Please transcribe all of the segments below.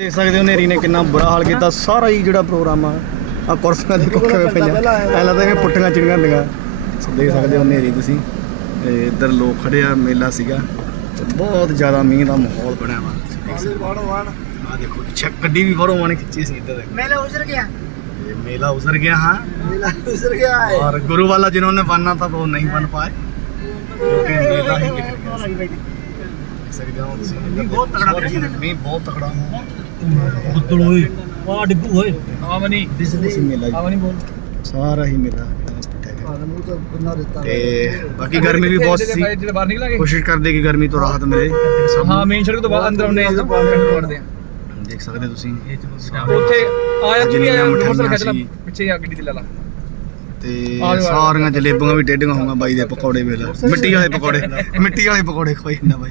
ਦੇਖ ਸਕਦੇ ਹੋ ਨੇਰੀ ਨੇ ਕਿੰਨਾ ਬੁਰਾ ਹਾਲ ਕੀਤਾ। ਸਾਰਾ ਹੀ ਜਿਹੜਾ ਪ੍ਰੋਗਰਾਮ ਆ ਆ ਕੁਰਸੀਆਂ ਦੇ ਕੋਕੇ ਵਿੱਚ ਪਈਆਂ। ਐ ਲੱਗਦਾ ਇਹ ਪੁੱਟੀਆਂ ਚਿੜੀਆਂ ਹੁੰਦੀਆਂ ਦੇਖ ਸਕਦੇ ਹੋ ਨੇਰੀ ਤੁਸੀਂ। ਇੱਧਰ ਲੋਕ ਖੜੇ ਆ ਮੇਲਾ ਸੀਗਾ। ਬਹੁਤ ਜ਼ਿਆਦਾ ਮੀਂਹ ਦਾ ਮਾਹੌਲ ਬਣਿਆ ਵਾ। ਆ ਦੇਖੋ ਵੀ ਬਾਹਰੋਂ ਆਣ ਖਿੱਚੀ ਸੀ ਇੱਧਰ। ਮੇਲਾ ਉਸਰ ਗਿਆ। ਮੇਲਾ ਉਸਰ ਗਿਆ ਹਾਂ। ਮੇਲਾ ਉਸਰ ਗਿਆ ਹੈ ਔਰ ਗੁਰੂ ਵਾਲਾ ਜਿਨ੍ਹਾਂ ਨੇ ਬਣਨਾ ਤਾਂ ਉਹ ਨਹੀਂ ਬਣ ਪਾਏ। ਕਿਉਂਕਿ ਮੇਲਾ ਹੀ ਨਿਕਲ ਗਿਆ ਸਕਦੇ ਹੋ ਤੁਸੀਂ। ਬਹੁਤ ਤਕੜਾ ਬਹੁਤ ਤਕੜਾ। ਬੁੱਤਲ ਓਏ ਆ ਡਿੱਗੂ ਓਏ ਆਵਨੀ। ਬਿਜਲੀ ਸੀ ਮਿਲਾ ਆਵਨੀ ਬੋਲ। ਸਾਰਾ ਹੀ ਮਿਲਾ ਤੇ ਬਾਕੀ ਗਰਮੀ ਵੀ ਬਹੁਤ ਸੀ। ਕੋਸ਼ਿਸ਼ ਕਰਦੇ ਕਿ ਗਰਮੀ ਤੋਂ ਰਾਹਤ ਮਿਲੇ। ਹਾਂ ਮੇਨ ਸੜਕ ਤੋਂ ਬਾਅਦ ਅੰਦਰ ਉਹਨੇ ਵੜਦੇ ਆ ਦੇਖ ਸਕਦੇ ਤੁਸੀਂ। ਉੱਥੇ ਆਇਆ ਜਿਹੜੀ ਆਇਆ? ਮੋਟਰਸਾਈਕਲ ਖਿੱਚ ਲਾ ਪਿੱਛੇ ਆ ਗੱਡੀ ਦੇ ਲਾ ਲਾ। ਤੇ ਸਾਰੀਆਂ ਜਲੇਬੀਆਂ ਵੀ ਡੇਢੀਆਂ ਹੋਣਗੀਆਂ ਬਾਈ ਦੇ ਪਕੌੜੇ ਵੇਲਾ। ਮਿੱਟੀ ਵਾਲੇ ਪਕੌੜੇ। ਮਿੱਟੀ ਵਾਲੇ ਪਕੌੜੇ ਖਵਾਈ ਨਾ ਬਾਈ।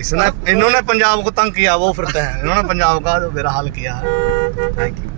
इसने इन्होंने पंजाब को तंग किया वो फिरते हैं इन्होंने पंजाब का जो बेरा हाल किया थैंक यू